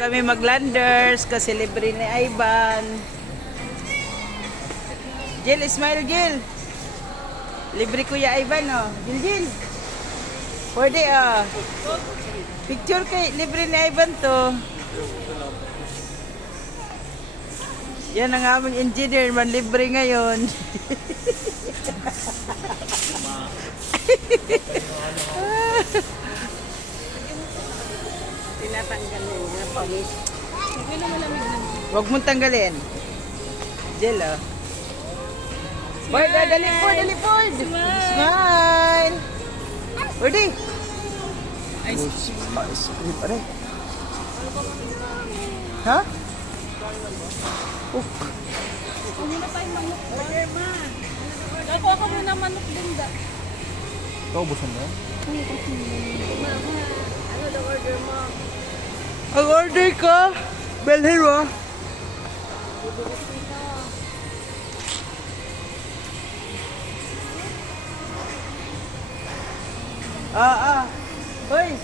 Kami maglanders kasi libre ni Ivan. Jill, smile Jill. Libre Kuya Ivan, oh. Jill. Pwede, oh. Picture kay libre ni Ivan to. Yan ang aming engineer, man libre ngayon. Tinatanggal mo na pawis. Hindi na malamig na. Huwag mong tanggalin. Jill, oh. Boy, dali po, dali po. Smile. Pwede. Ice cream. Aray. Ha? Huwag muna tayong manok. Order ma. Nakuha ko muna manok bunda. Kaubusan mo? Mama, ano daw order mo? Ang order ko, Belhero. Hoy.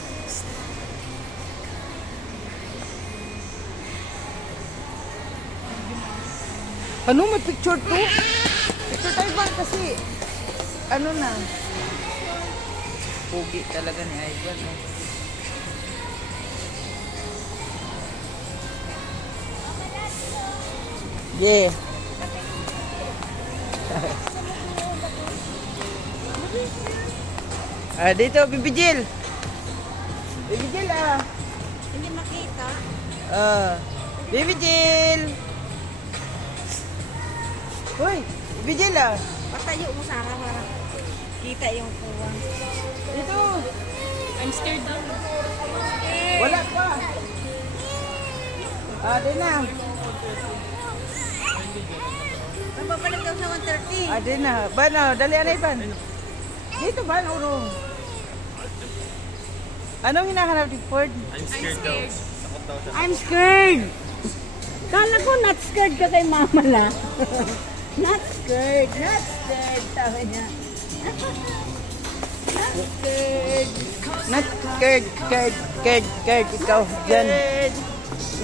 Ano, may picture to? Picture tayo ba? Kasi, ano na. Pugi talaga ni Ivan. Oh. Yeah. Dito, Bibi Jill. Bibi Jill, ah. Hindi makita. Bibi Jill. Hoy, Bibi Jill, ah. Patayo mo sana para kita yung kuwang. Dito. I'm scared daw. Wala pa. Di na. Babalik daw sa 1:30. Di na. Bano, dali anay pan. Dito ba, urong? Anong hinahanap ni Ford? I'm scared daw. Takot daw siya. I'm scared. Kala ko not scared ka kay mama la. Not scared, not scared, sabi niya. Not scared. Not scared, ikaw dyan.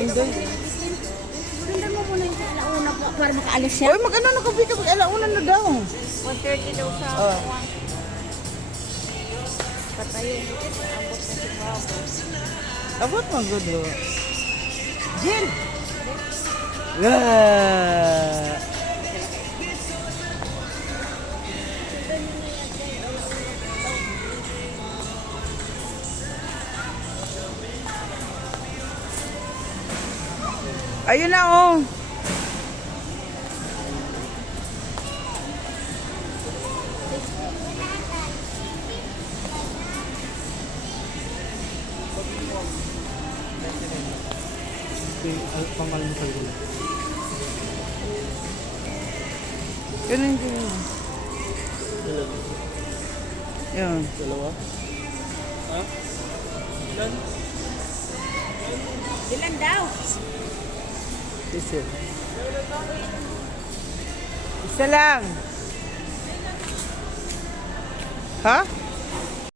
Indoy. Maganda mo muna yung alauna po para makaalis siya. Uy, mag-ano na kabi ka, mag-alauna na daw. 1:30 daw sa Oh. patayo. Abot na si Babo. Abot mo, good o. Jill! Yeah. Ayun na, oh. Pangal mo sa gulo. Ganun din. Yun. Dalawa? Ha? Ilan? Ilan daw? Isa lang. Ha?